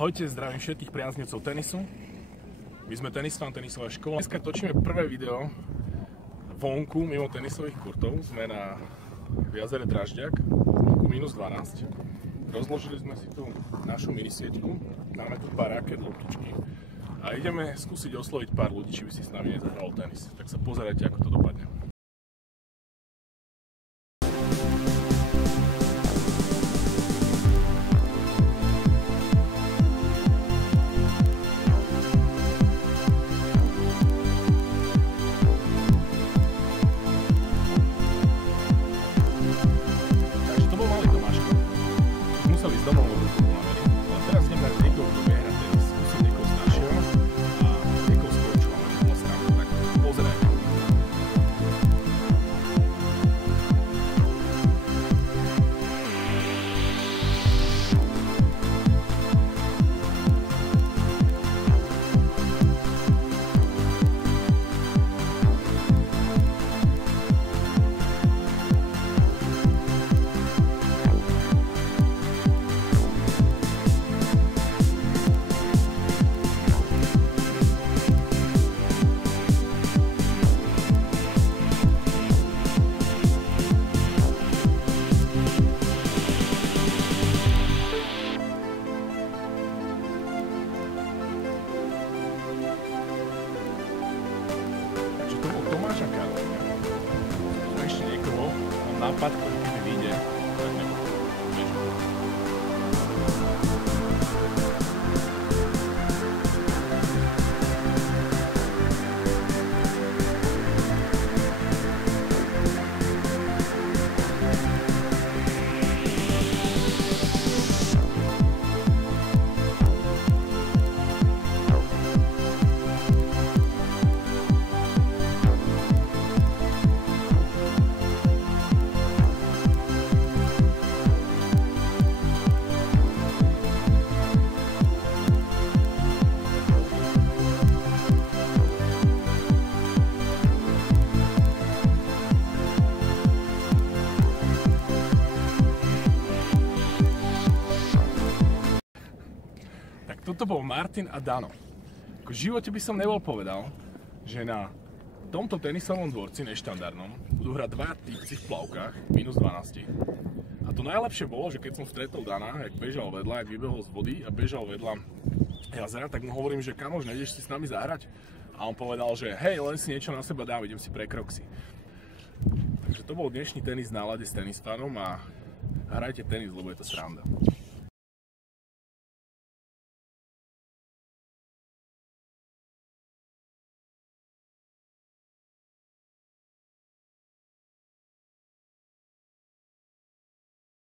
Ahojte, zdravím všetkých priaznivcov tenisu. My sme Tenisfan, tenisová škola. Dneska točíme prvé video vonku, mimo tenisových kurtov. Sme v jazere Dražďak, vonku -12. Rozložili sme si tu našu minisieťku, máme tu pár raket, loptičky a ideme skúsiť osloviť pár ľudí, či by si s nami nezahral tenis. Tak sa pozerajte, ako to dopadne. Tomáša Karolina. Ešte niekoho, mám nápad, ktorý keď mi vyjde, tak nebude. Toto bol Martin a Dano. V živote by som nebol povedal, že na tomto tenisovom dvorci neštandardnom budú hrať dva týpci v plavkách -12. A to najlepšie bolo, že keď som stretol Dana, jak bežal vedľa, jak vybehol z vody a bežal vedľa jazera, tak mu hovorím, že kamoš, nejdeš si s nami zahrať? A on povedal, že hej, len si niečo na seba dám, idem si pre Crocsy. Takže to bol dnešný tenis v nálade s Tenisfanom a hrajte tenis, lebo je to sranda.